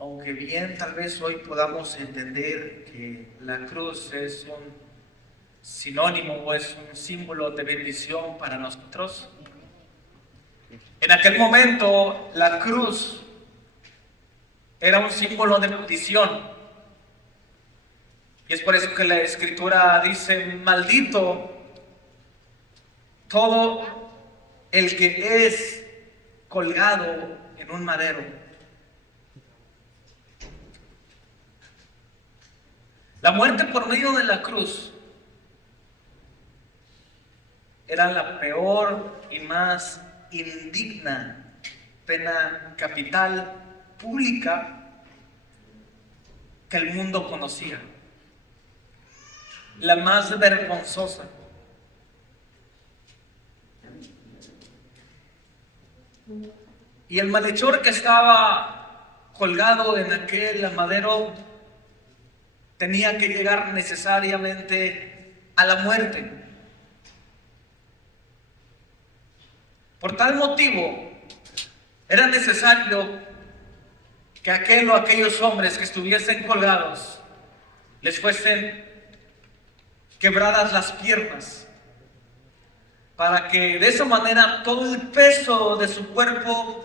aunque bien tal vez hoy podamos entender que la cruz es un sinónimo o es un símbolo de bendición para nosotros, en aquel momento la cruz era un símbolo de maldición. Y es por eso que la Escritura dice: maldito todo el que es colgado en un madero. La muerte por medio de la cruz era la peor y más indigna pena capital pública que el mundo conocía, la más vergonzosa. Y el malhechor que estaba colgado en aquel madero tenía que llegar necesariamente a la muerte. Por tal motivo, era necesario que aquel o aquellos hombres que estuviesen colgados les fuesen quebradas las piernas, para que de esa manera todo el peso de su cuerpo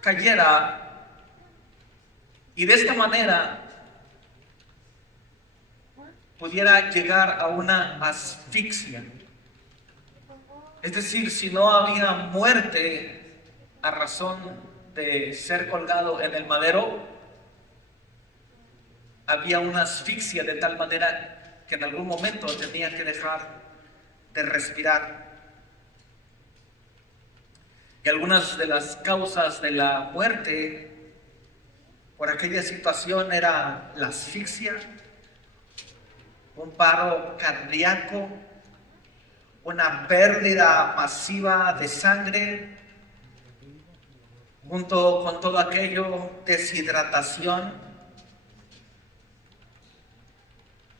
cayera, y de esta manera pudiera llegar a una asfixia. Es decir, si no había muerte a razón de ser colgado en el madero, había una asfixia de tal manera que en algún momento tenía que dejar de respirar. Y algunas de las causas de la muerte por aquella situación era la asfixia, un paro cardíaco, una pérdida masiva de sangre, junto con todo aquello, deshidratación.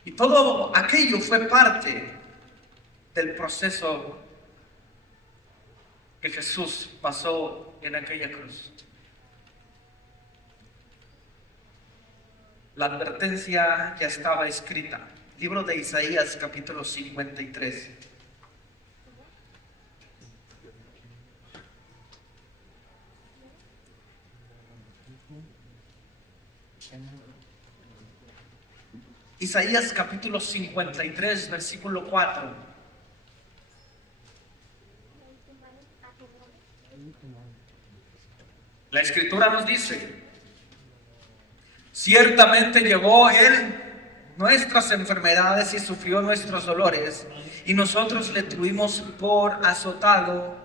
Y todo aquello fue parte del proceso que Jesús pasó en aquella cruz. La advertencia ya estaba escrita. Libro de Isaías, capítulo 53. Isaías capítulo 53, versículo 4. La Escritura nos dice: ciertamente llevó Él nuestras enfermedades y sufrió nuestros dolores, y nosotros le tuvimos por azotado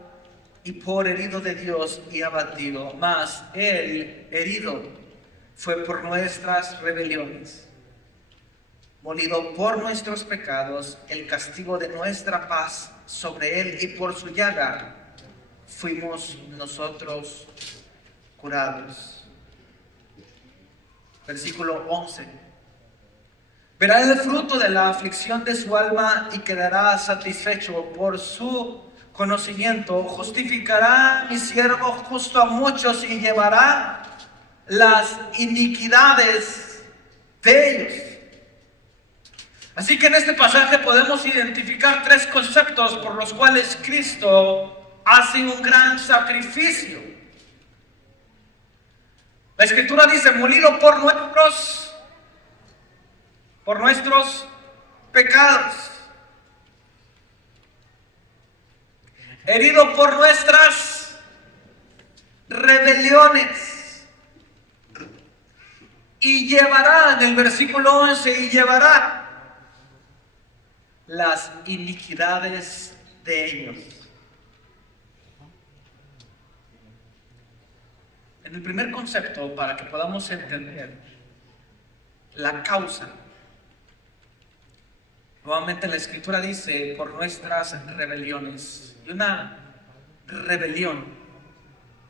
y por herido de Dios y abatido. Mas Él herido fue por nuestras rebeliones, molido por nuestros pecados, el castigo de nuestra paz sobre Él, y por su llaga fuimos nosotros curados. Versículo 11. Verá el fruto de la aflicción de su alma y quedará satisfecho por su conocimiento. Justificará mi siervo justo a muchos y llevará las iniquidades de ellos. Así que en este pasaje podemos identificar tres conceptos por los cuales Cristo hace un gran sacrificio. La Escritura dice: molido por nuestros pecados, herido por nuestras rebeliones, y llevará, en el versículo 11, y llevará las iniquidades de ellos. En el primer concepto, para que podamos entender la causa, nuevamente la Escritura dice: por nuestras rebeliones. Y una rebelión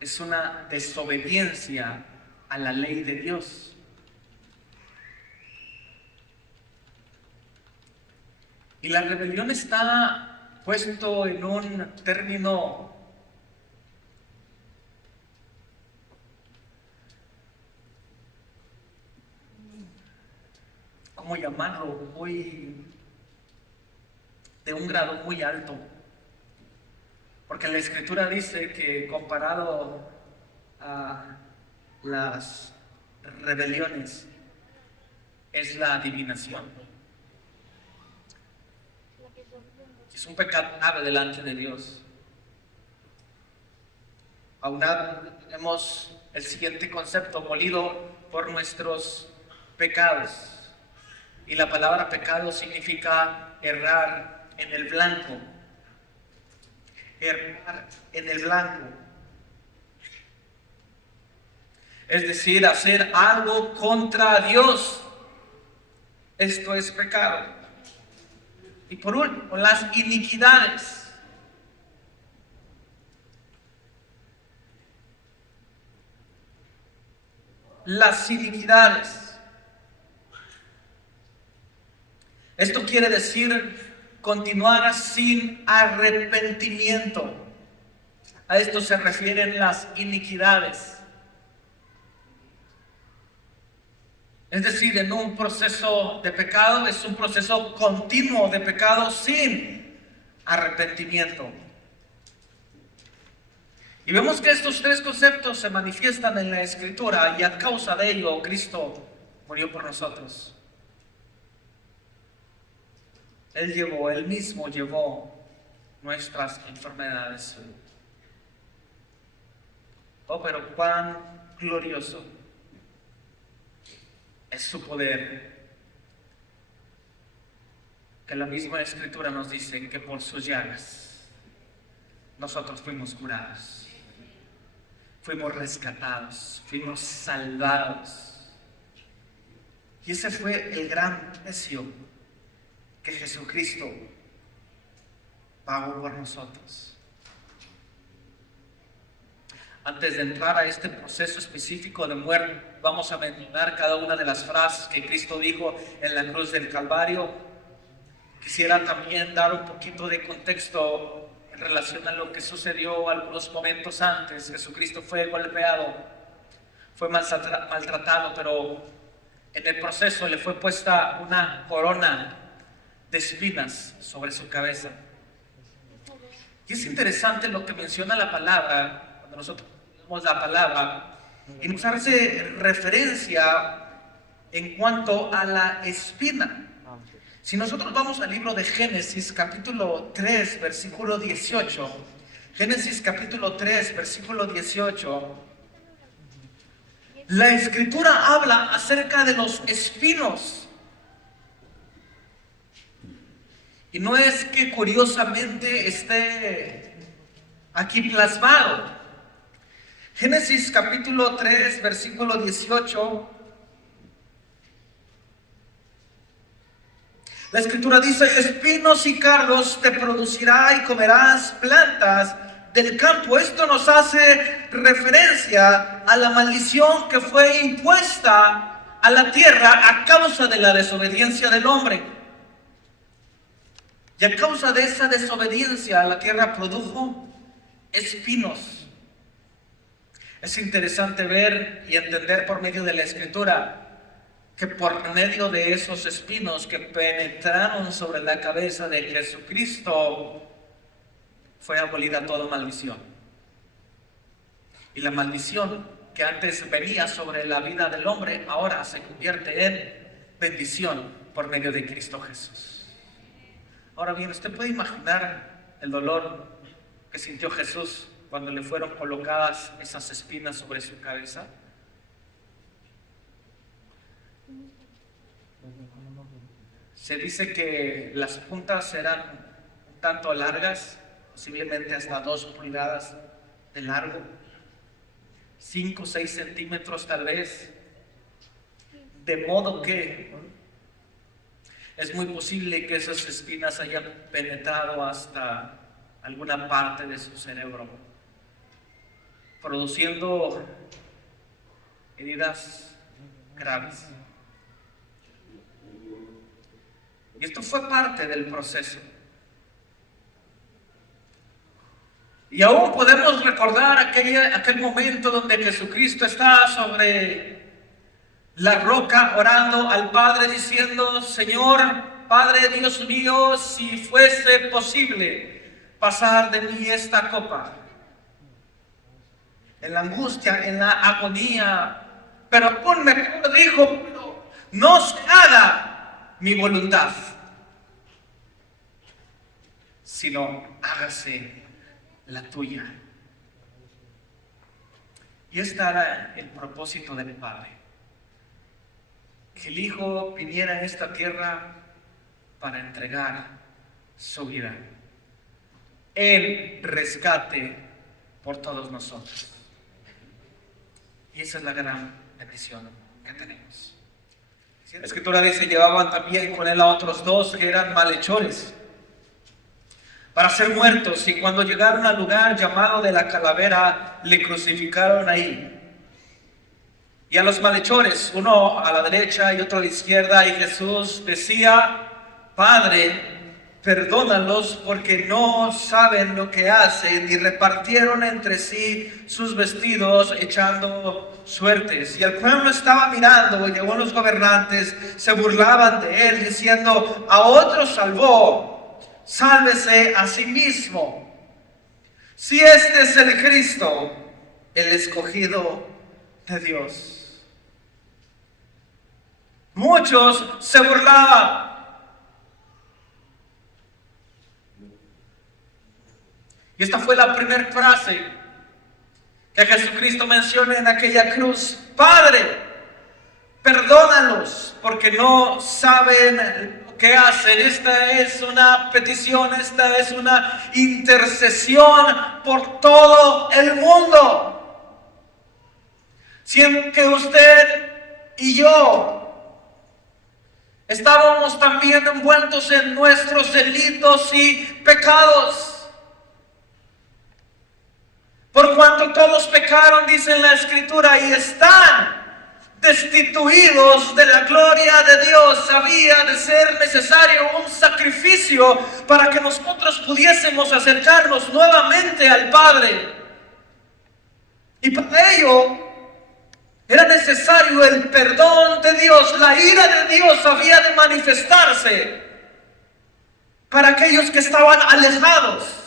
es una desobediencia a la ley de Dios. Y la rebelión está puesto en un término ¿cómo llamarlo? De un grado muy alto. Porque la Escritura dice que comparado a las rebeliones es la adivinación. Es un pecado grave delante de Dios. Aunado tenemos el siguiente concepto: molido por nuestros pecados. Y la palabra pecado significa errar en el blanco. Errar en el blanco. Es decir, hacer algo contra Dios. Esto es pecado. Y por último, las iniquidades. Las iniquidades. Esto quiere decir continuar sin arrepentimiento. A esto se refieren las iniquidades. Es decir, en un proceso de pecado es un proceso continuo de pecado sin arrepentimiento. Y vemos que estos tres conceptos se manifiestan en la Escritura y a causa de ello Cristo murió por nosotros. Él mismo llevó nuestras enfermedades. Oh, pero cuán glorioso es su poder, que la misma Escritura nos dice que por sus llagas nosotros fuimos curados. Fuimos rescatados, fuimos salvados. Y ese fue el gran precio que Jesucristo pagó por nosotros. Antes de entrar a este proceso específico de muerte, vamos a mencionar cada una de las frases que Cristo dijo en la cruz del Calvario. Quisiera también dar un poquito de contexto en relación a lo que sucedió algunos momentos antes. Jesucristo fue golpeado, fue maltratado, pero en el proceso le fue puesta una corona de espinas sobre su cabeza. Y es interesante lo que menciona la palabra, cuando nosotros leemos la palabra, y nos hace referencia en cuanto a la espina. Si nosotros vamos al libro de Génesis, capítulo 3, versículo 18, Génesis capítulo 3, versículo 18, la Escritura habla acerca de los espinos. Y no es que curiosamente esté aquí plasmado. Génesis capítulo 3, versículo 18, la Escritura dice: espinos y cardos te producirá y comerás plantas del campo. Esto nos hace referencia a la maldición que fue impuesta a la tierra a causa de la desobediencia del hombre. Y a causa de esa desobediencia, la tierra produjo espinos. Es interesante ver y entender por medio de la Escritura que por medio de esos espinos que penetraron sobre la cabeza de Jesucristo fue abolida toda maldición. Y la maldición que antes venía sobre la vida del hombre ahora se convierte en bendición por medio de Cristo Jesús. Ahora bien, ¿usted puede imaginar el dolor que sintió Jesús cuando le fueron colocadas esas espinas sobre su cabeza? Se dice que las puntas eran un tanto largas, posiblemente hasta 2 pulgadas de largo, 5 o 6 centímetros tal vez, de modo que es muy posible que esas espinas hayan penetrado hasta alguna parte de su cerebro, produciendo heridas graves. Y esto fue parte del proceso. Y aún podemos recordar aquel momento donde Jesucristo está sobre la roca, orando al Padre diciendo: Señor, Padre Dios mío, si fuese posible pasar de mí esta copa. En la angustia, en la agonía, pero aún mejor dijo: no se haga mi voluntad, sino hágase la tuya. Y este era el propósito del Padre, que el Hijo viniera a esta tierra para entregar su vida, el rescate por todos nosotros. Y esa es la gran bendición que tenemos. La Escritura dice: llevaban también con él a otros dos que eran malhechores para ser muertos, y cuando llegaron al lugar llamado de la calavera, le crucificaron ahí. Y a los malhechores, uno a la derecha y otro a la izquierda, y Jesús decía: Padre, perdónalos porque no saben lo que hacen. Y repartieron entre sí sus vestidos, echando suertes. Y el pueblo estaba mirando, y llegó los gobernantes, se burlaban de él, diciendo: a otro salvó, sálvese a sí mismo. Si este es el Cristo, el escogido de Dios. Muchos se burlaban. Y esta fue la primera frase que Jesucristo menciona en aquella cruz: Padre, perdónalos porque no saben lo que hacen. Esta es una petición, esta es una intercesión por todo el mundo. Siendo que usted y yo estábamos también envueltos en nuestros delitos y pecados. Por cuanto todos pecaron, dice la Escritura, y están destituidos de la gloria de Dios, había de ser necesario un sacrificio para que nosotros pudiésemos acercarnos nuevamente al Padre. Y para ello era necesario el perdón de Dios. La ira de Dios había de manifestarse para aquellos que estaban alejados.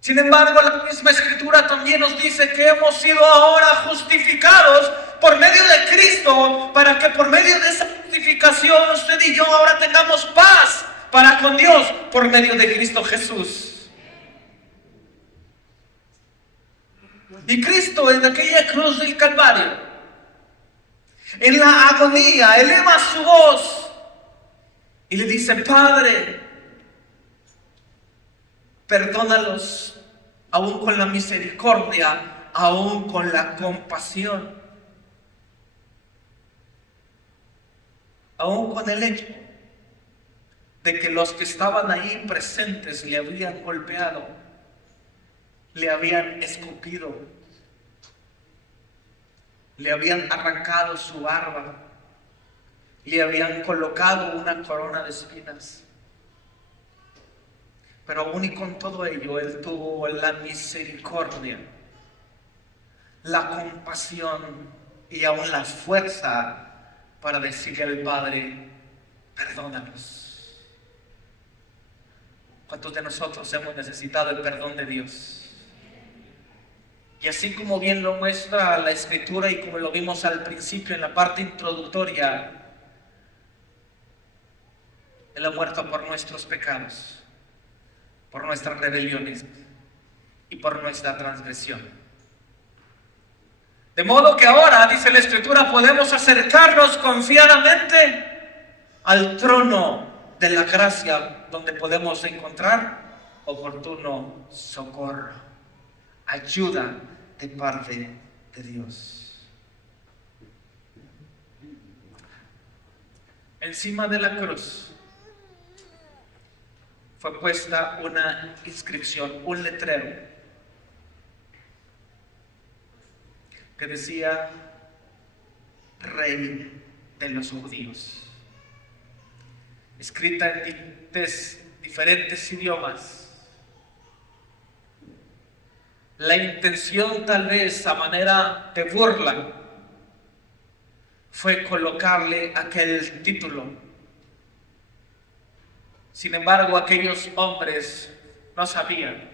Sin embargo, la misma Escritura también nos dice que hemos sido ahora justificados por medio de Cristo, para que por medio de esa justificación usted y yo ahora tengamos paz para con Dios por medio de Cristo Jesús. Y Cristo en aquella cruz del Calvario, en la agonía, eleva su voz y le dice: Padre, perdónalos, aún con la misericordia, aún con la compasión, aún con el hecho de que los que estaban ahí presentes le habían golpeado, le habían escupido, le habían arrancado su barba, le habían colocado una corona de espinas. Pero aún y con todo ello, Él tuvo la misericordia, la compasión y aún la fuerza para decirle al Padre: perdónanos. ¿Cuántos de nosotros hemos necesitado el perdón de Dios? Y así como bien lo muestra la Escritura y como lo vimos al principio en la parte introductoria, Él ha muerto por nuestros pecados, por nuestras rebeliones y por nuestra transgresión. De modo que ahora, dice la Escritura, podemos acercarnos confiadamente al trono de la gracia, donde podemos encontrar oportuno socorro, ayuda de parte de Dios. Encima de la cruz fue puesta una inscripción, un letrero que decía: Rey de los Judíos, escrita en diferentes idiomas. La intención, tal vez a manera de burla, fue colocarle aquel título. Sin embargo, aquellos hombres no sabían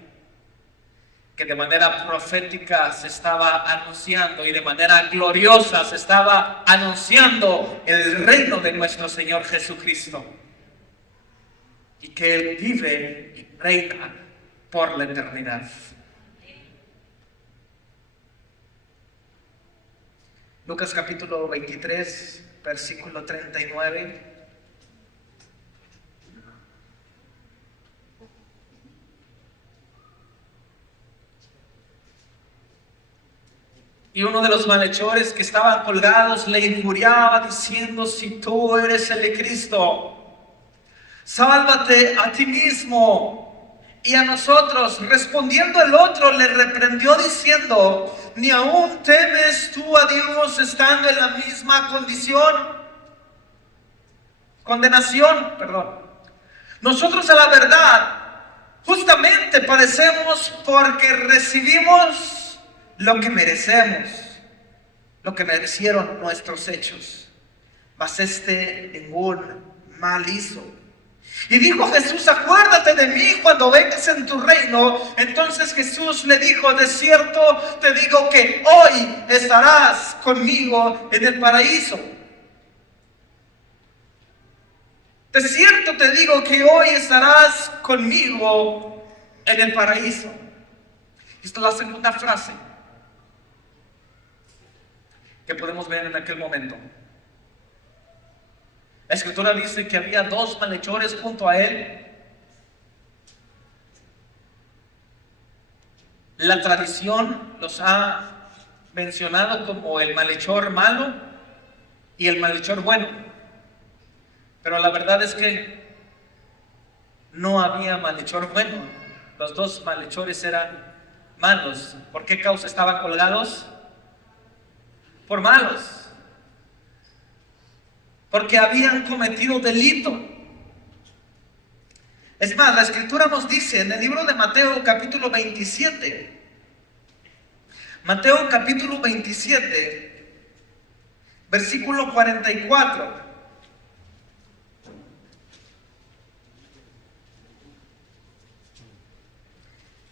que de manera profética se estaba anunciando y de manera gloriosa se estaba anunciando el reino de nuestro Señor Jesucristo, y que Él vive y reina por la eternidad. Lucas capítulo 23, versículo 39. Y uno de los malhechores que estaban colgados le injuriaba diciendo: si tú eres el Cristo, sálvate a ti mismo y a nosotros. Respondiendo el otro le reprendió diciendo: ¿ni aún temes tú a Dios estando en la misma condenación? Nosotros, a la verdad, justamente padecemos porque recibimos lo que merecemos, lo que merecieron nuestros hechos, mas este ningún mal hizo. Y dijo Jesús: acuérdate de mí cuando vengas en tu reino. Entonces Jesús le dijo: de cierto te digo que hoy estarás conmigo en el paraíso. De cierto te digo que hoy estarás conmigo en el paraíso. Esta es la segunda frase que podemos ver en aquel momento. La Escritura dice que había dos malhechores junto a él. La tradición los ha mencionado como el malhechor malo y el malhechor bueno, pero la verdad es que no había malhechor bueno. Los dos malhechores eran malos. ¿Por qué causa estaban colgados? Por malos, porque habían cometido delito. Es más, la Escritura nos dice en el libro de Mateo capítulo 27, Mateo capítulo 27, versículo 44.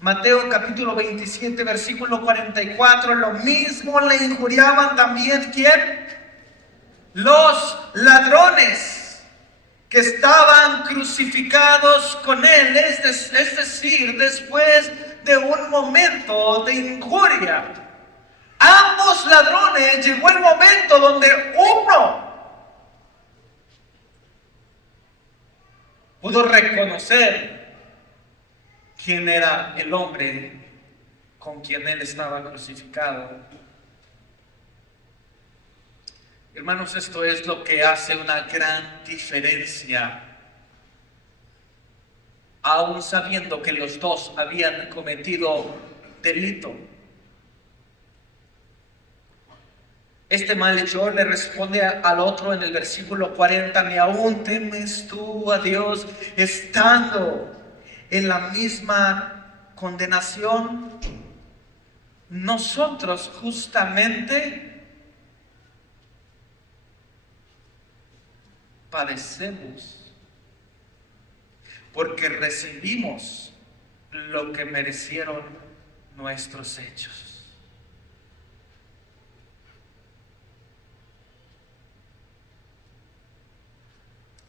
Mateo capítulo 27, versículo 44. Lo mismo le injuriaban también, ¿quién? Los ladrones que estaban crucificados con él. Es decir, después de un momento de injuria, ambos ladrones, llegó el momento donde uno pudo reconocer quién era el hombre con quien él estaba crucificado. Hermanos, esto es lo que hace una gran diferencia. Aún sabiendo que los dos habían cometido delito, este malhechor le responde al otro en el versículo 40: ¿ni aún temes tú a Dios estando en la misma condenación? Nosotros justamente padecemos porque recibimos lo que merecieron nuestros hechos.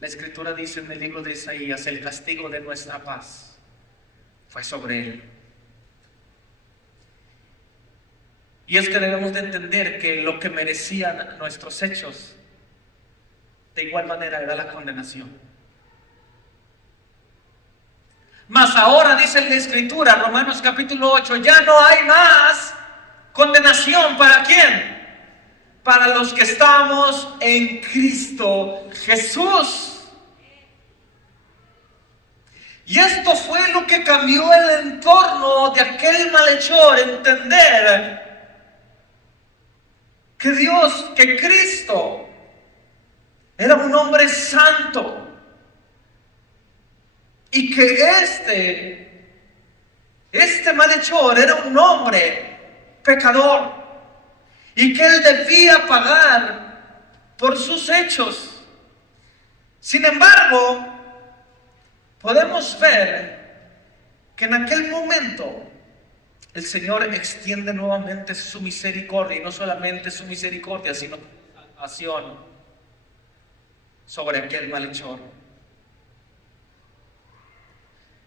La Escritura dice en el libro de Isaías: el castigo de nuestra paz fue sobre él. Y es que debemos de entender que lo que merecían nuestros hechos, de igual manera era la condenación. Mas ahora, dice la Escritura, Romanos capítulo 8, ya no hay más condenación. ¿Para quién? Para los que estamos en Cristo Jesús. Y esto fue lo que cambió el entorno de aquel malhechor: entender que Dios, que Cristo era un hombre santo, y que este malhechor era un hombre pecador, y que él debía pagar por sus hechos. Sin embargo, podemos ver que en aquel momento el Señor extiende nuevamente su misericordia, y no solamente su misericordia, sino salvación sobre aquel malhechor.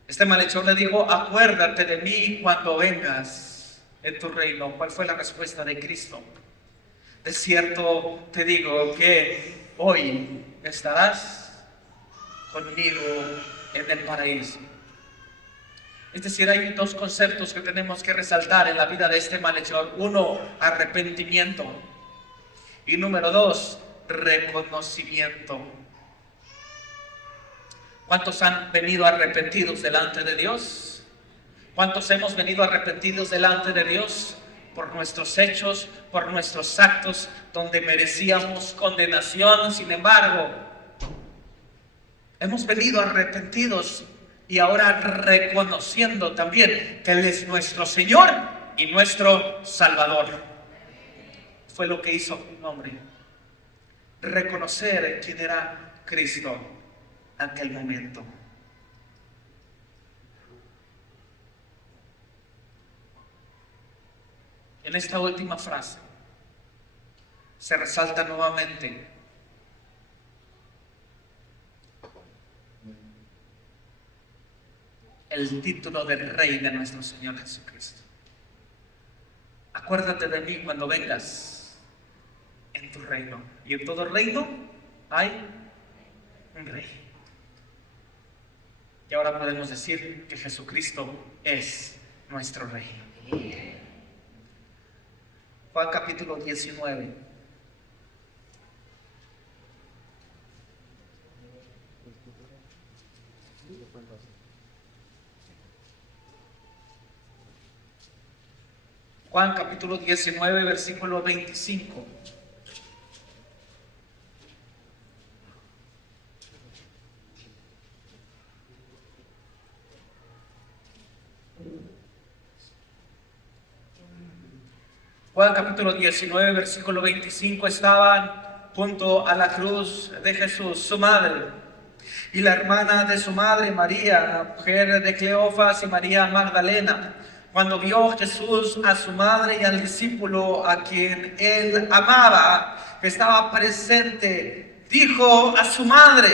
Este malhechor le dijo: acuérdate de mí cuando vengas en tu reino. ¿Cuál fue la respuesta de Cristo? De cierto te digo que hoy estarás conmigo en el paraíso. Es decir, hay dos conceptos que tenemos que resaltar en la vida de este malhechor. Uno, arrepentimiento. Y número dos, reconocimiento. ¿Cuántos han venido arrepentidos delante de Dios? ¿Cuántos hemos venido arrepentidos delante de Dios por nuestros hechos, por nuestros actos, donde merecíamos condenación? Sin embargo, hemos venido arrepentidos y ahora reconociendo también que Él es nuestro Señor y nuestro Salvador. Fue lo que hizo un hombre: reconocer quién era Cristo en aquel momento. En esta última frase se resalta nuevamente el título de Rey de nuestro Señor Jesucristo. Acuérdate de mí cuando vengas en tu reino. Y en todo reino hay un Rey. Y ahora podemos decir que Jesucristo es nuestro Rey. Juan capítulo 19. Juan capítulo 19, versículo 25. Juan capítulo 19, versículo 25. Estaban junto a la cruz de Jesús su madre y la hermana de su madre, María, mujer de Cleofas, y María Magdalena. Cuando vio Jesús a su madre y al discípulo a quien él amaba, que estaba presente, dijo a su madre: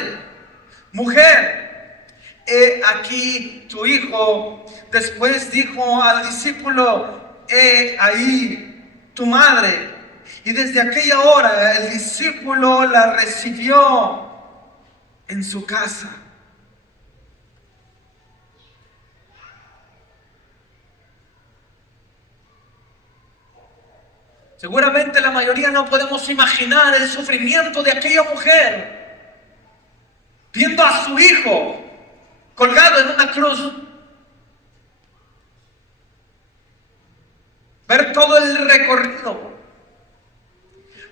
mujer, he aquí tu hijo. Después dijo al discípulo: he ahí tu madre. Y desde aquella hora el discípulo la recibió en su casa. Seguramente la mayoría no podemos imaginar el sufrimiento de aquella mujer viendo a su hijo colgado en una cruz. Ver todo el recorrido,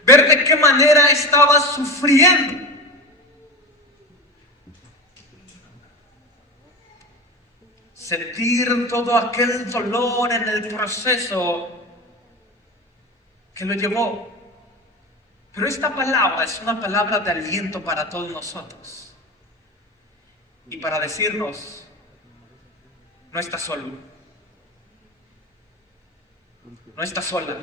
ver de qué manera estaba sufriendo. Sentir todo aquel dolor en el proceso que lo llevó. Pero esta palabra es una palabra de aliento para todos nosotros y para decirnos: no estás solo, no estás sola.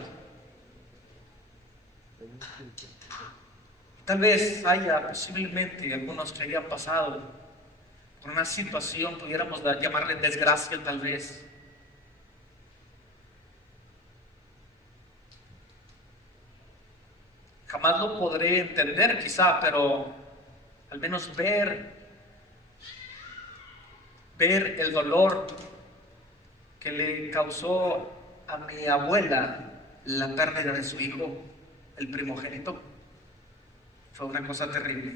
Tal vez haya posiblemente algunos que hayan pasado por una situación, pudiéramos llamarle desgracia tal vez. Jamás lo podré entender quizá, pero al menos ver el dolor que le causó a mi abuela la pérdida de su hijo, el primogénito, fue una cosa terrible.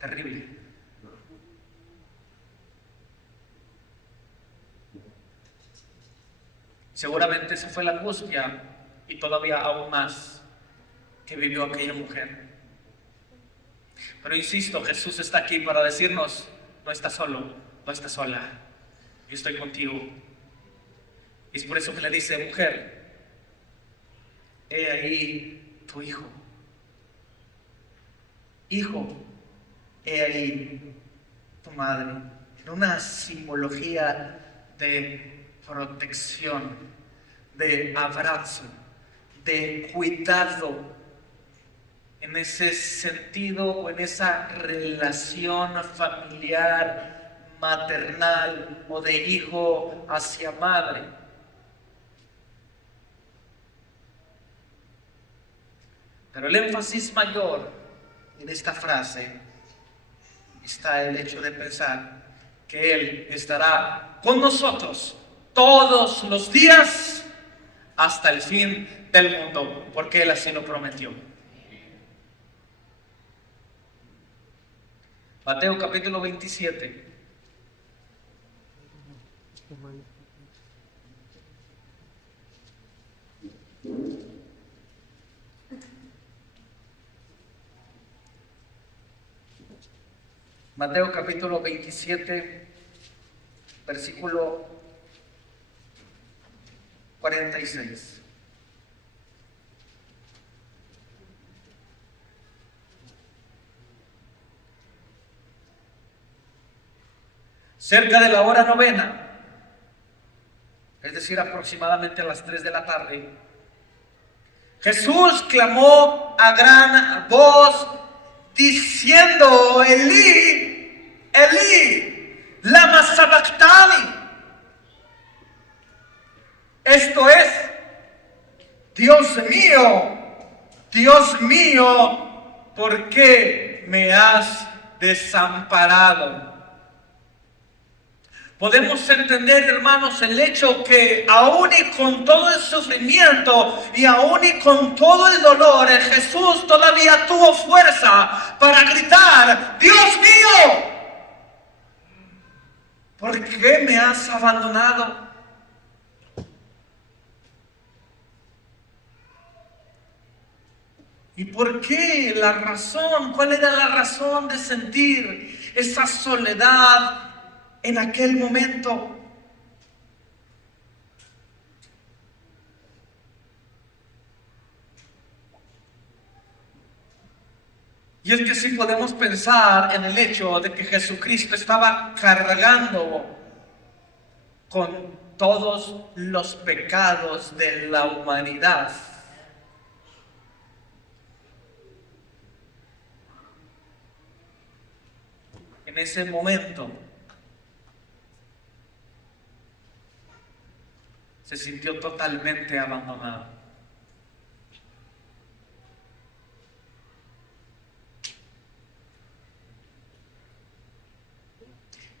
Terrible. Seguramente esa fue la angustia y todavía aún más que vivió aquella mujer. Pero insisto, Jesús está aquí para decirnos: no estás solo, no estás sola, yo estoy contigo. Y es por eso que le dice: mujer, he ahí tu hijo. Hijo, he ahí tu madre. En una simbología de protección, de abrazo, de cuidado, en ese sentido o en esa relación familiar, maternal o de hijo hacia madre. Pero el énfasis mayor en esta frase está el hecho de pensar que Él estará con nosotros todos los días hasta el fin del mundo, porque Él así lo prometió. Mateo capítulo 27. Mateo capítulo 27, versículo 46. Cerca de la hora novena, es decir, aproximadamente a las 3 de la tarde, Jesús clamó a gran voz diciendo: Elí, Elí, lama sabactani. Esto es: Dios mío, ¿por qué me has desamparado? Podemos entender, hermanos, el hecho que aún y con todo el sufrimiento y aún y con todo el dolor, Jesús todavía tuvo fuerza para gritar: Dios mío, ¿por qué me has abandonado? ¿Y por qué? La razón, ¿cuál era la razón de sentir esa soledad en aquel momento? Y es que sí podemos pensar en el hecho de que Jesucristo estaba cargando con todos los pecados de la humanidad. En ese momento se sintió totalmente abandonado.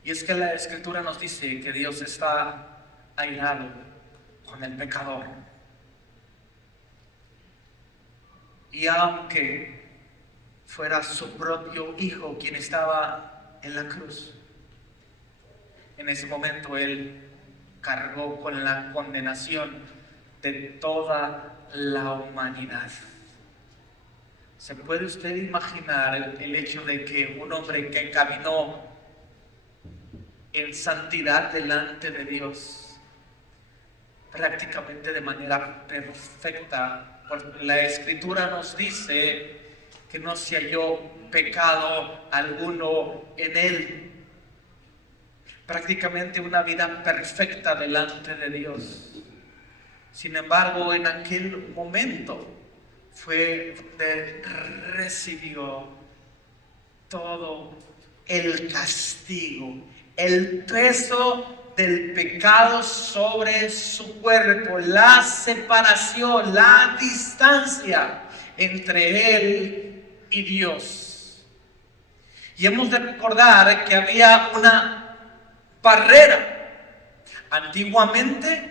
Y es que la Escritura nos dice que Dios está airado con el pecador. Y aunque fuera su propio Hijo quien estaba en la cruz, en ese momento Él cargó con la condenación de toda la humanidad. ¿Se puede usted imaginar el hecho de que un hombre que caminó en santidad delante de Dios, prácticamente de manera perfecta, porque la Escritura nos dice que no se halló pecado alguno en él, prácticamente una vida perfecta delante de Dios? Sin embargo, en aquel momento fue donde recibió todo el castigo, el peso del pecado sobre su cuerpo, la separación, la distancia entre él y Dios. Y hemos de recordar que había una barrera. Antiguamente,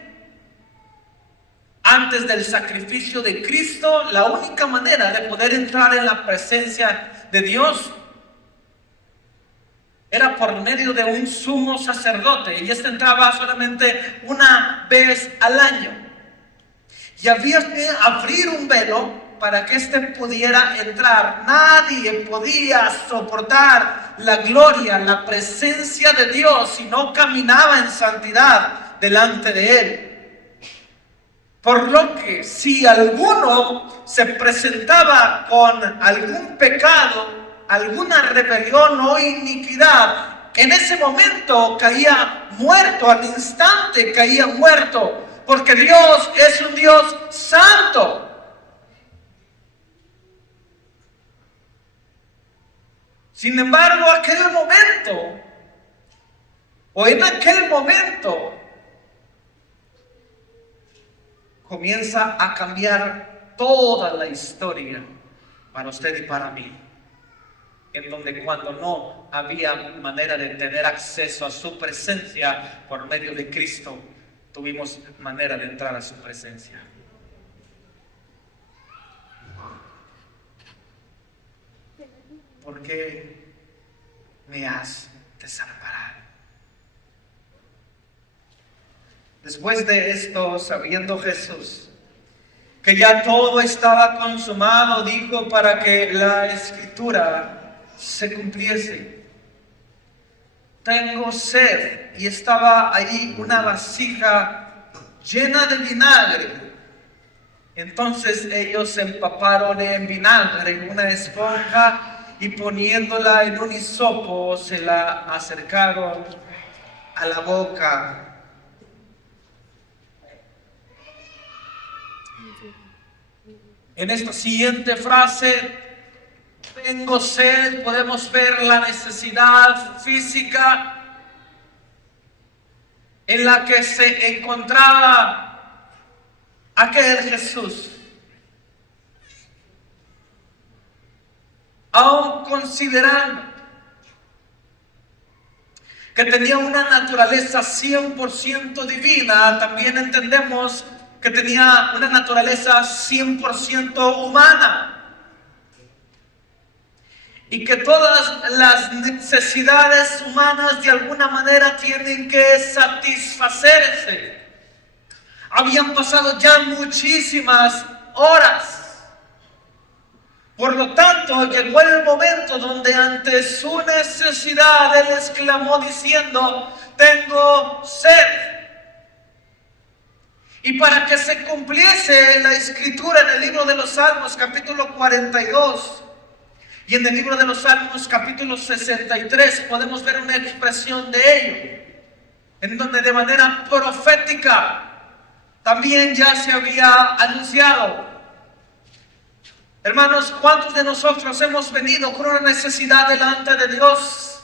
antes del sacrificio de Cristo, la única manera de poder entrar en la presencia de Dios era por medio de un sumo sacerdote, y este entraba solamente una vez al año. Y había que abrir un velo para que éste pudiera entrar. Nadie podía soportar la gloria, la presencia de Dios si no caminaba en santidad delante de Él. Por lo que si alguno se presentaba con algún pecado, alguna rebelión o iniquidad, en ese momento caía muerto, al instante caía muerto, porque Dios es un Dios santo. Sin embargo, en aquel momento, comienza a cambiar toda la historia para usted y para mí. En donde cuando no había manera de tener acceso a su presencia por medio de Cristo, tuvimos manera de entrar a su presencia. ¿Por qué me has desamparado? Después de esto, sabiendo Jesús que ya todo estaba consumado, dijo para que la escritura se cumpliese: tengo sed. Y estaba ahí una vasija llena de vinagre. Entonces ellos se empaparon en vinagre en una esponja y poniéndola en un hisopo se la acercaron a la boca. En esta siguiente frase, tengo sed, podemos ver la necesidad física en la que se encontraba aquel Jesús. Aún considerando que tenía una naturaleza 100% divina, también entendemos que tenía una naturaleza 100% humana. Y que todas las necesidades humanas de alguna manera tienen que satisfacerse. Habían pasado ya muchísimas horas. Por lo tanto, llegó el momento donde ante su necesidad Él exclamó diciendo: tengo sed. Y para que se cumpliese la escritura en el libro de los Salmos capítulo 42 y en el libro de los Salmos capítulo 63 podemos ver una expresión de ello, en donde de manera profética también ya se había anunciado. Hermanos, ¿cuántos de nosotros hemos venido con una necesidad delante de Dios?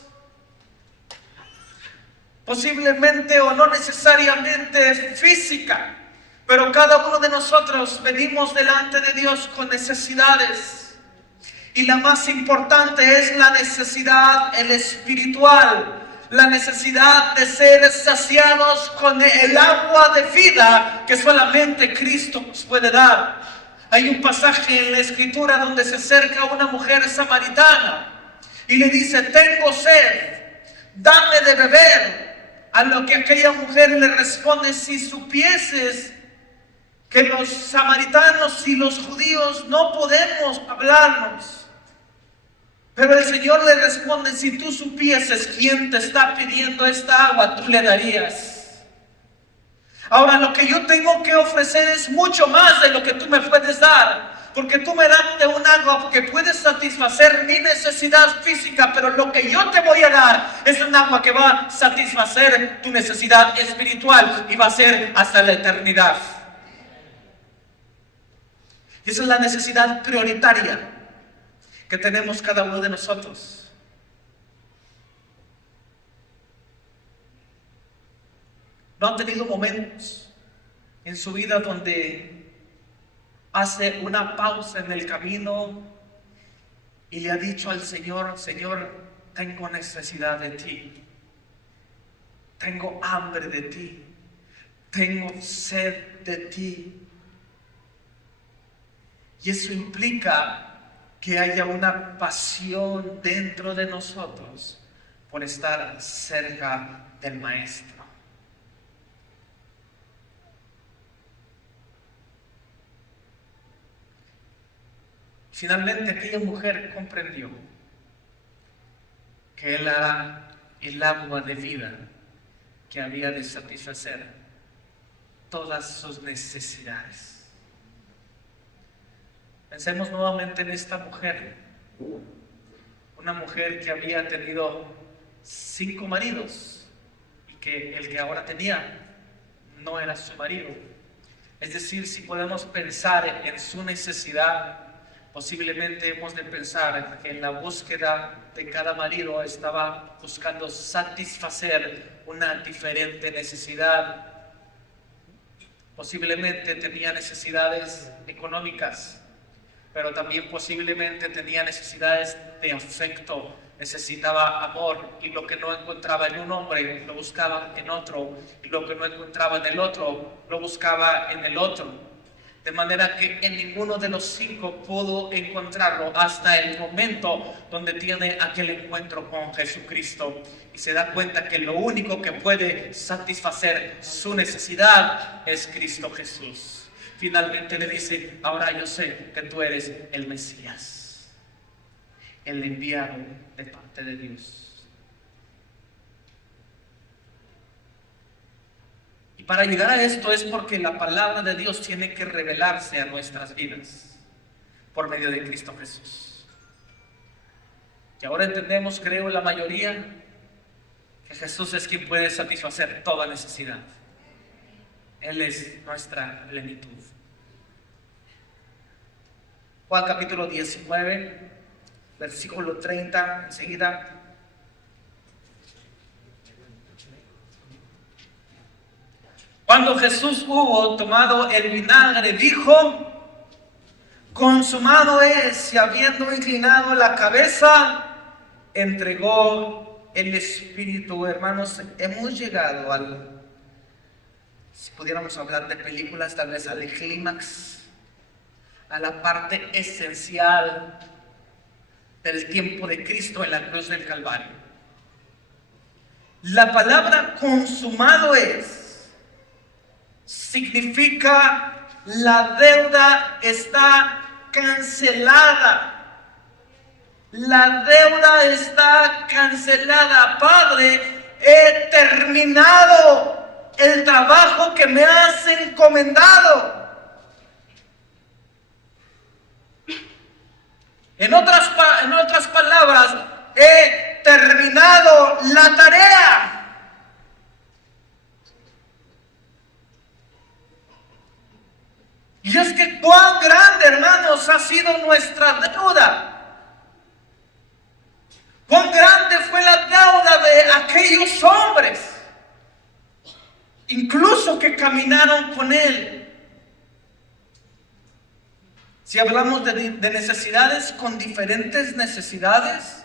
Posiblemente o no necesariamente física, pero cada uno de nosotros venimos delante de Dios con necesidades. Y la más importante es la necesidad espiritual, la necesidad de ser saciados con el agua de vida que solamente Cristo nos puede dar. Hay un pasaje en la escritura donde se acerca una mujer samaritana y le dice: tengo sed, dame de beber. A lo que aquella mujer le responde: si supieses que los samaritanos y los judíos no podemos hablarnos. Pero el Señor le responde: si tú supieses quién te está pidiendo esta agua, tú le darías. Ahora, lo que yo tengo que ofrecer es mucho más de lo que tú me puedes dar, porque tú me das de un agua que puede satisfacer mi necesidad física, pero lo que yo te voy a dar es un agua que va a satisfacer tu necesidad espiritual y va a ser hasta la eternidad. Y esa es la necesidad prioritaria que tenemos cada uno de nosotros. ¿No han tenido momentos en su vida donde hace una pausa en el camino y le ha dicho al Señor: Señor, tengo necesidad de ti, tengo hambre de ti, tengo sed de ti? Y eso implica que haya una pasión dentro de nosotros por estar cerca del Maestro. Finalmente aquella mujer comprendió que Él era el agua de vida que había de satisfacer. todas sus necesidades. Pensemos nuevamente en esta mujer, una mujer que había tenido 5 maridos y que el que ahora tenía no era su marido. Es decir, si podemos pensar en su necesidad, posiblemente hemos de pensar que en la búsqueda de cada marido estaba buscando satisfacer una diferente necesidad. Posiblemente tenía necesidades económicas, pero también posiblemente tenía necesidades de afecto, necesitaba amor, y lo que no encontraba en un hombre lo buscaba en otro, y lo que no encontraba en el otro lo buscaba en el otro. De manera que en ninguno de los 5 pudo encontrarlo hasta el momento donde tiene aquel encuentro con Jesucristo y se da cuenta que lo único que puede satisfacer su necesidad es Cristo Jesús. Finalmente le dice: ahora yo sé que tú eres el Mesías, el enviado de parte de Dios. Y para llegar a esto es porque la palabra de Dios tiene que revelarse a nuestras vidas por medio de Cristo Jesús. Y ahora entendemos, creo, la mayoría, que Jesús es quien puede satisfacer toda necesidad. Él es nuestra plenitud. Juan capítulo 19, versículo 30, enseguida. Cuando Jesús hubo tomado el vinagre, dijo: consumado es, y habiendo inclinado la cabeza, entregó el Espíritu. Hermanos, hemos llegado al, si pudiéramos hablar de películas, tal vez al clímax, a la parte esencial del tiempo de Cristo en la cruz del Calvario. La palabra consumado es significa la deuda está cancelada. La deuda está cancelada. Padre, he terminado el trabajo que me has encomendado. En otras palabras, he terminado la tarea. Y es que cuán grande, hermanos, ha sido nuestra deuda. Cuán grande fue la deuda de aquellos hombres, incluso que caminaron con Él. Si hablamos de necesidades, con diferentes necesidades,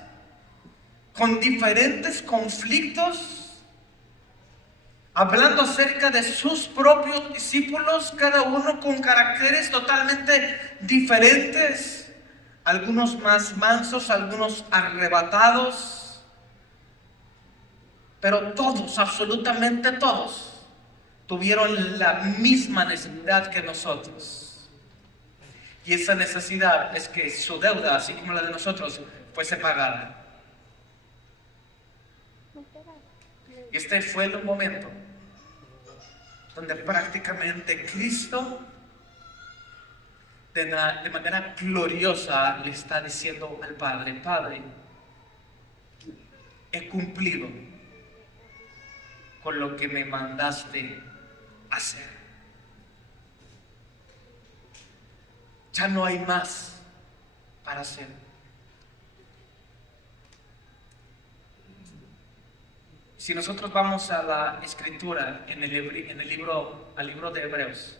con diferentes conflictos, hablando acerca de sus propios discípulos, cada uno con caracteres totalmente diferentes, algunos más mansos, algunos arrebatados, pero todos, absolutamente todos, tuvieron la misma necesidad que nosotros. Y esa necesidad es que su deuda, así como la de nosotros, fuese pagada. Y este fue el momento donde prácticamente Cristo de manera gloriosa le está diciendo al Padre: Padre, he cumplido con lo que me mandaste hacer. Ya no hay más para hacer. Si nosotros vamos a la escritura en el libro de Hebreos,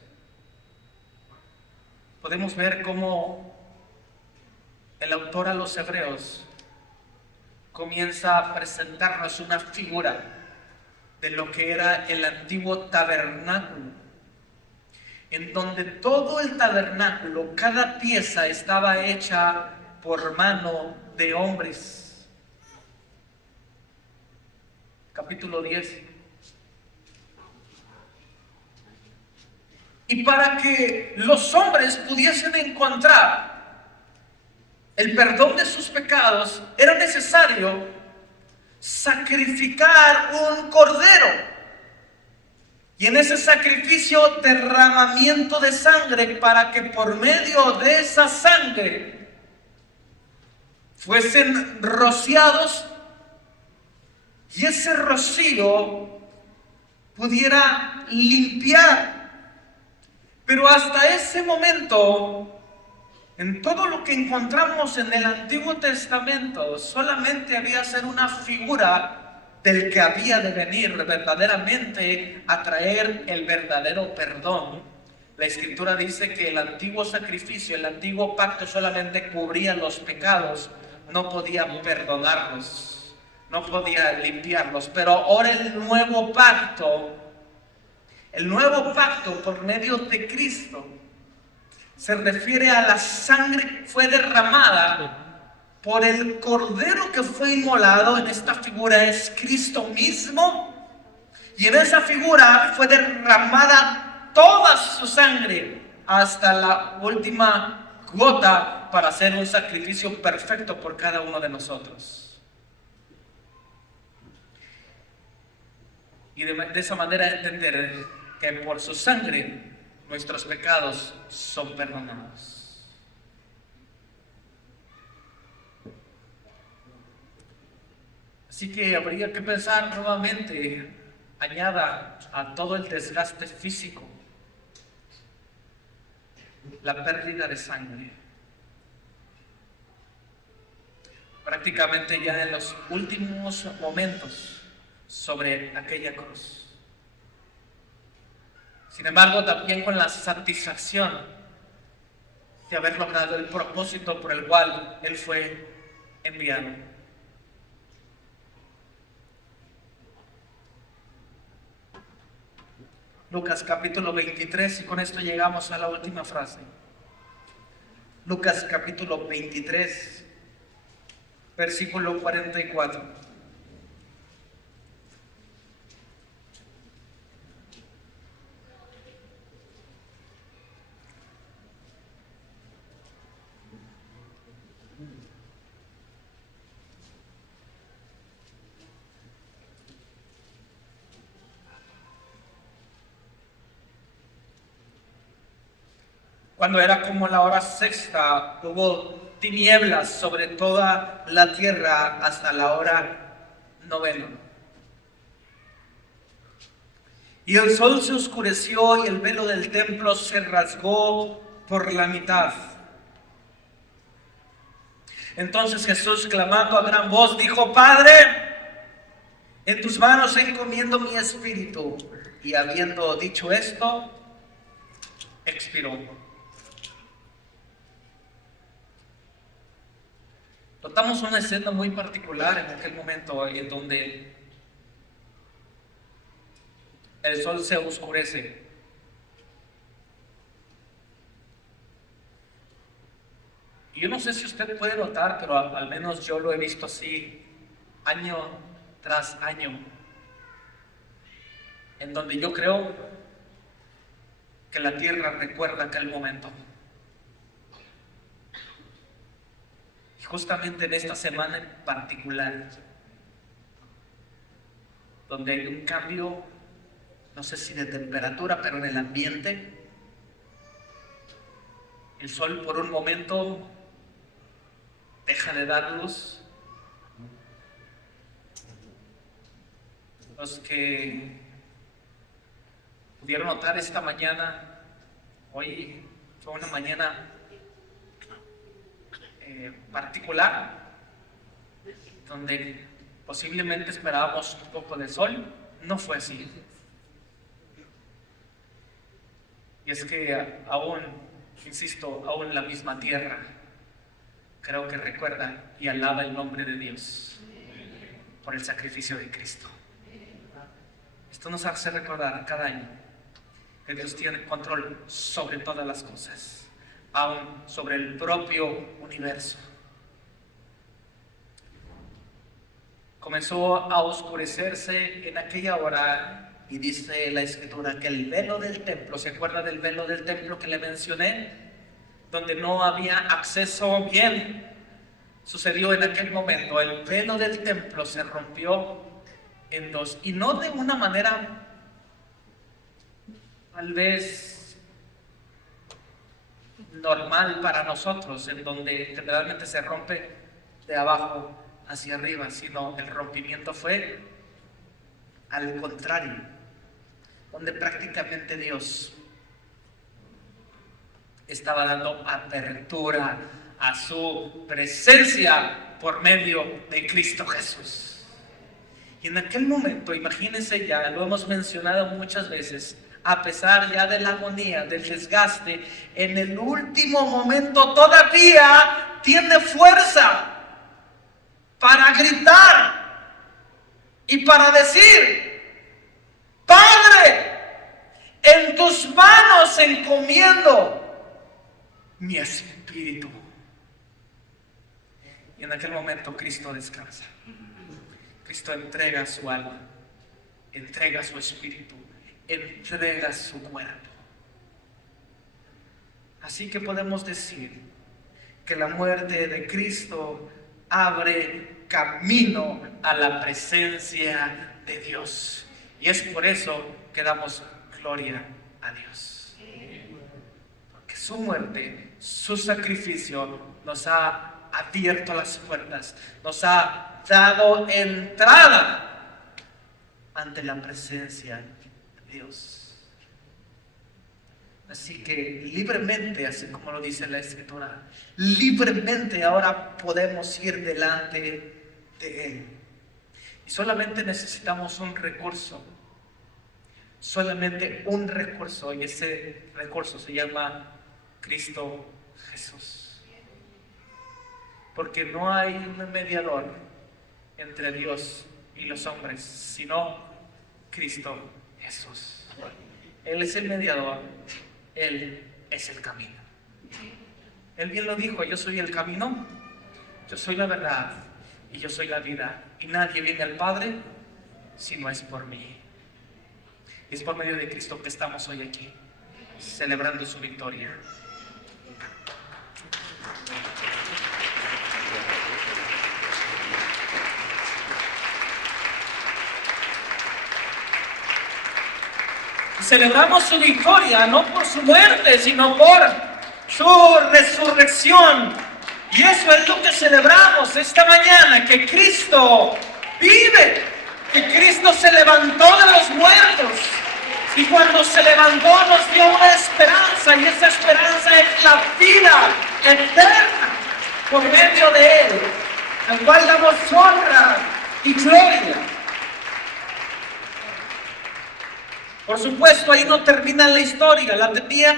podemos ver cómo el autor a los Hebreos comienza a presentarnos una figura de lo que era el antiguo tabernáculo, en donde todo el tabernáculo, cada pieza estaba hecha por mano de hombres. Capítulo 10. Y para que los hombres pudiesen encontrar el perdón de sus pecados, era necesario sacrificar un cordero. Y en ese sacrificio, derramamiento de sangre, para que por medio de esa sangre fuesen rociados y ese rocío pudiera limpiar. Pero hasta ese momento, en todo lo que encontramos en el Antiguo Testamento, solamente había ser una figura del que había de venir verdaderamente a traer el verdadero perdón. La Escritura dice que el antiguo sacrificio, el antiguo pacto solamente cubría los pecados, no podía perdonarlos, no podía limpiarlos. Pero ahora el nuevo pacto por medio de Cristo, se refiere a la sangre que fue derramada por el Cordero que fue inmolado. En esta figura es Cristo mismo, y en esa figura fue derramada toda su sangre hasta la última gota para hacer un sacrificio perfecto por cada uno de nosotros. Y de esa manera entender que por su sangre nuestros pecados son perdonados. Así que habría que pensar nuevamente, añada a todo el desgaste físico, la pérdida de sangre. Prácticamente ya en los últimos momentos sobre aquella cruz. Sin embargo, también con la satisfacción de haber logrado el propósito por el cual Él fue enviado. Lucas capítulo 23, y con esto llegamos a la última frase. Lucas capítulo 23, versículo 44. Cuando era como la hora sexta, hubo tinieblas sobre toda la tierra hasta la hora novena. Y el sol se oscureció y el velo del templo se rasgó por la mitad. Entonces Jesús, clamando a gran voz, dijo: Padre, en tus manos encomiendo mi espíritu. Y habiendo dicho esto, expiró. Notamos una escena muy particular en aquel momento en donde el sol se oscurece. Y yo no sé si usted puede notar, pero al menos yo lo he visto así año tras año, en donde yo creo que la tierra recuerda aquel momento. Y justamente en esta semana en particular, donde hay un cambio, no sé si de temperatura, pero en el ambiente, el sol por un momento deja de dar luz. Los que pudieron notar esta mañana, hoy fue una mañana particular, donde posiblemente esperábamos un poco de sol. No fue así. Y es que aún, insisto, aún la misma tierra creo que recuerda y alaba el nombre de Dios por el sacrificio de Cristo. Esto nos hace recordar cada año que Dios tiene control sobre todas las cosas, aún sobre el propio universo. Comenzó a oscurecerse en aquella hora, y dice la Escritura que el velo del templo, ¿se acuerda del velo del templo que le mencioné? Donde no había acceso bien. Sucedió en aquel momento, el velo del templo se rompió en dos, y no de una manera tal vez normal para nosotros, en donde generalmente se rompe de abajo hacia arriba, sino el rompimiento fue al contrario, donde prácticamente Dios estaba dando apertura a su presencia por medio de Cristo Jesús. Y en aquel momento, imagínense, ya lo hemos mencionado muchas veces, a pesar ya de la agonía, del desgaste, en el último momento todavía tiene fuerza para gritar y para decir: Padre, en tus manos encomiendo mi espíritu. Y en aquel momento Cristo descansa. Cristo entrega su alma, entrega su espíritu, entrega su cuerpo. Así que podemos decir que la muerte de Cristo abre camino a la presencia de Dios. Y es por eso que damos gloria a Dios. Porque su muerte, su sacrificio nos ha abierto las puertas, nos ha dado entrada ante la presencia de Dios. Así que libremente, así como lo dice la Escritura, libremente ahora podemos ir delante de Él. Y solamente necesitamos un recurso, solamente un recurso, y ese recurso se llama Cristo Jesús. Porque no hay un mediador entre Dios y los hombres, sino Cristo Jesús. Él es el mediador, Él es el camino. Él bien lo dijo: yo soy el camino, yo soy la verdad y yo soy la vida, y nadie viene al Padre si no es por mí. Y es por medio de Cristo que estamos hoy aquí, celebrando su victoria. Celebramos su victoria, no por su muerte, sino por su resurrección. Y eso es lo que celebramos esta mañana, que Cristo vive, que Cristo se levantó de los muertos. Y cuando se levantó nos dio una esperanza, y esa esperanza es la vida eterna por medio de Él, al cual damos honra y gloria. Por supuesto, ahí no termina la historia, la tenía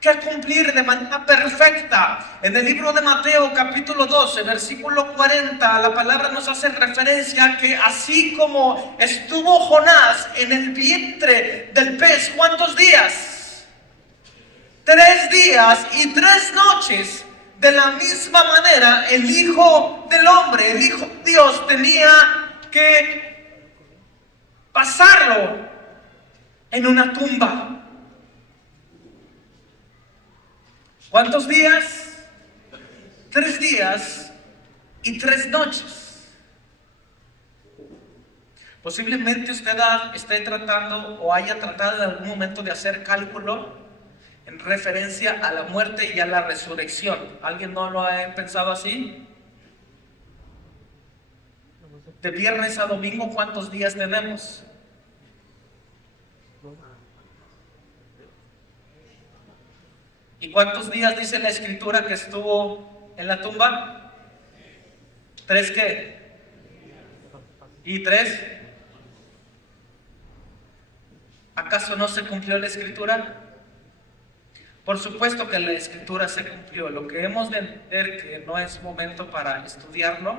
que cumplir de manera perfecta. En el libro de Mateo, capítulo 12, versículo 40, la palabra nos hace referencia a que así como estuvo Jonás en el vientre del pez, ¿cuántos días? 3 días y 3 noches. De la misma manera, el Hijo del Hombre, el Hijo de Dios, tenía que pasarlo en una tumba. ¿Cuántos días? 3 días y 3 noches. Posiblemente usted esté tratando o haya tratado en algún momento de hacer cálculo en referencia a la muerte y a la resurrección. ¿Alguien no lo ha pensado así? De viernes a domingo, ¿cuántos días tenemos? ¿Y cuántos días dice la Escritura que estuvo en la tumba? 3 ¿qué? ¿Y 3? ¿Acaso no se cumplió la Escritura? Por supuesto que la Escritura se cumplió. Lo que hemos de entender, que no es momento para estudiarlo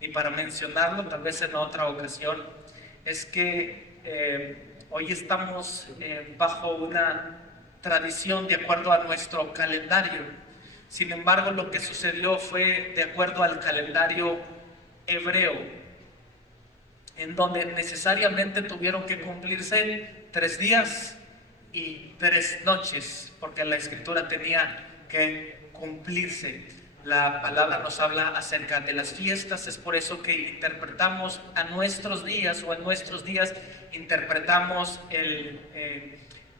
y para mencionarlo, tal vez en otra ocasión, es que hoy estamos bajo una tradición de acuerdo a nuestro calendario. Sin embargo, lo que sucedió fue de acuerdo al calendario hebreo, en donde necesariamente tuvieron que cumplirse 3 días y 3 noches, porque la Escritura tenía que cumplirse. La palabra nos habla acerca de las fiestas, es por eso que interpretamos a nuestros días, o en nuestros días interpretamos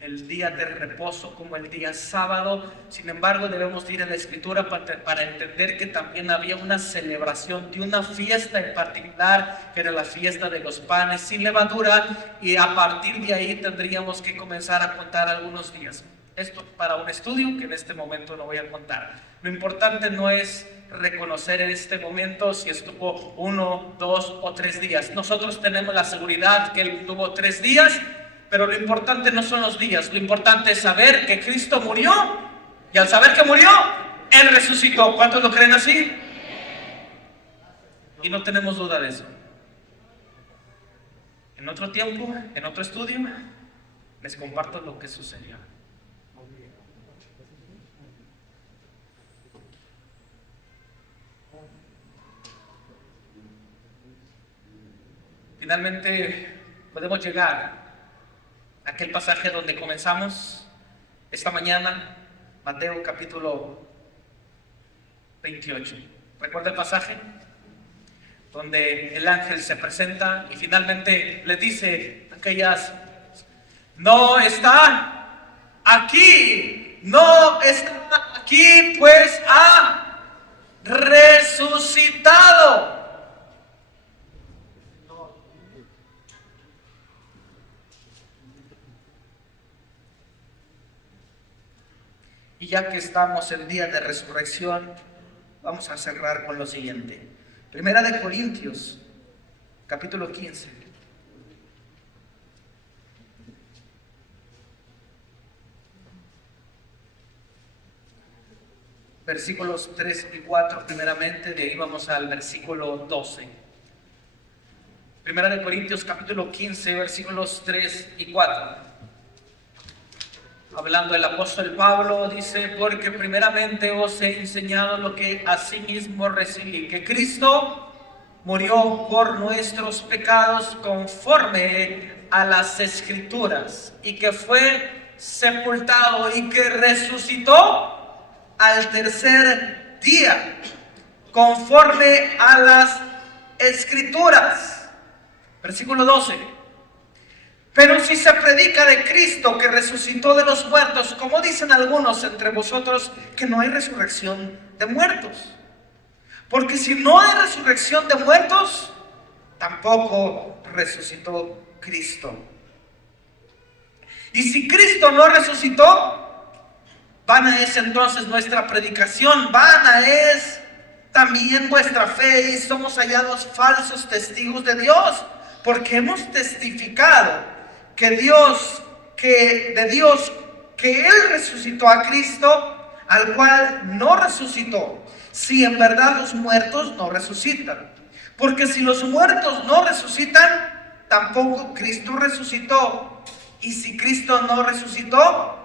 el día de reposo como el día sábado. Sin embargo, debemos ir a la Escritura para entender que también había una celebración de una fiesta en particular, que era la fiesta de los panes sin levadura, y a partir de ahí tendríamos que comenzar a contar algunos días. Esto para un estudio que en este momento no voy a contar. Lo importante no es reconocer en este momento si estuvo 1, 2 o 3 días. Nosotros tenemos la seguridad que él tuvo 3 días, pero lo importante no son los días. Lo importante es saber que Cristo murió, y al saber que murió, Él resucitó. ¿Cuántos lo creen así? Y no tenemos duda de eso. En otro tiempo, en otro estudio, les comparto lo que sucedió. Finalmente podemos llegar a aquel pasaje donde comenzamos esta mañana, Mateo capítulo 28. ¿Recuerda el pasaje? Donde el ángel se presenta y finalmente le dice a aquellas: no está aquí, no está aquí, pues ha resucitado. Y ya que estamos en día de resurrección, vamos a cerrar con lo siguiente. Primera de Corintios, capítulo 15. Versículos 3 y 4 primeramente, de ahí vamos al versículo 12. Primera de Corintios, capítulo 15, versículos 3 y 4. Hablando el apóstol Pablo, dice: porque primeramente os he enseñado lo que asimismo recibí, que Cristo murió por nuestros pecados conforme a las Escrituras, y que fue sepultado y que resucitó al tercer día conforme a las Escrituras. Versículo 12. Pero si se predica de Cristo que resucitó de los muertos, ¿cómo dicen algunos entre vosotros que no hay resurrección de muertos? Porque si no hay resurrección de muertos, tampoco resucitó Cristo. Y si Cristo no resucitó, vana es entonces nuestra predicación, vana es también vuestra fe, y somos hallados falsos testigos de Dios, porque hemos testificado que de Dios que Él resucitó a Cristo, al cual no resucitó, si en verdad los muertos no resucitan. Porque si los muertos no resucitan, tampoco Cristo resucitó. Y si Cristo no resucitó,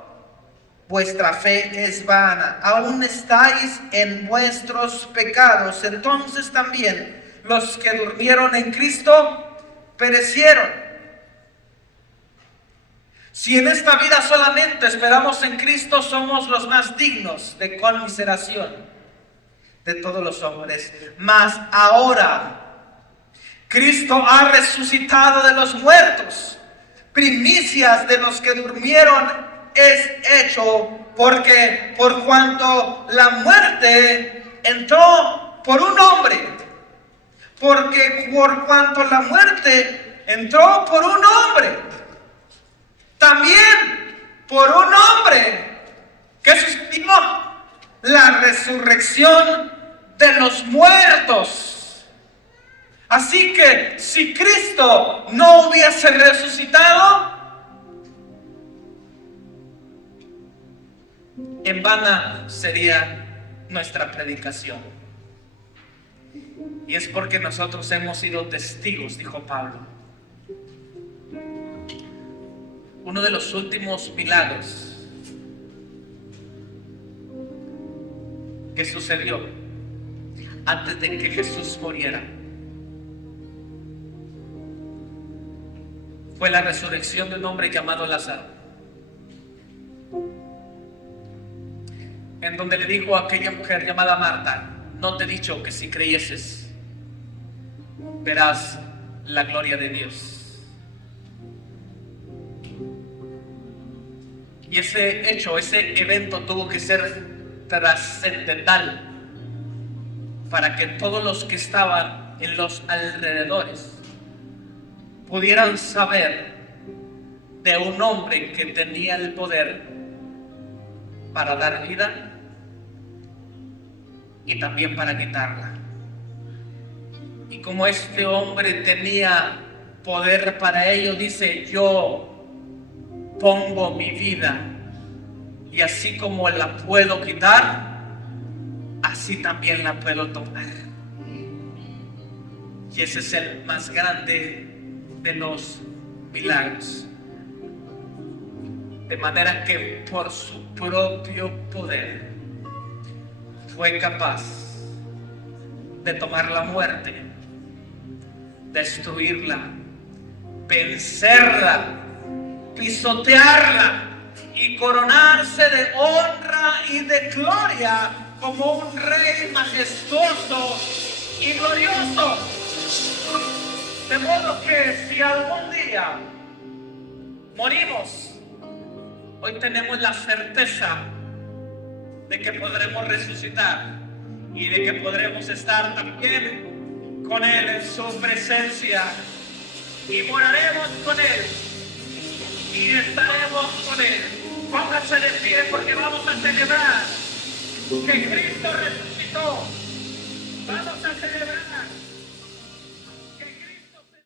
vuestra fe es vana, aún estáis en vuestros pecados. Entonces también los que durmieron en Cristo perecieron. Si en esta vida solamente esperamos en Cristo, somos los más dignos de conmiseración de todos los hombres. Mas ahora Cristo ha resucitado de los muertos, primicias de los que durmieron es hecho, porque por cuanto la muerte entró por un hombre, porque por cuanto la muerte entró por un hombre, también por un hombre, ¿qué sucedió? La resurrección de los muertos. Así que si Cristo no hubiese resucitado, en vana sería nuestra predicación. Y es porque nosotros hemos sido testigos, dijo Pablo. Uno de los últimos milagros que sucedió antes de que Jesús muriera fue la resurrección de un hombre llamado Lázaro, en donde le dijo a aquella mujer llamada Marta: no te he dicho que si creyeses verás la gloria de Dios. Y ese hecho, ese evento tuvo que ser trascendental para que todos los que estaban en los alrededores pudieran saber de un hombre que tenía el poder para dar vida y también para quitarla. Y como este hombre tenía poder para ello, dice: yo pongo mi vida, y así como la puedo quitar, así también la puedo tomar. Y ese es el más grande de los milagros. De manera que por su propio poder fue capaz de tomar la muerte, destruirla, vencerla, pisotearla y coronarse de honra y de gloria como un rey majestuoso y glorioso. De modo que si algún día morimos, hoy tenemos la certeza de que podremos resucitar y de que podremos estar también con Él en su presencia, y moraremos con Él y estaremos con Él. Pónganse de pie porque vamos a celebrar que Cristo resucitó. Vamos a celebrar.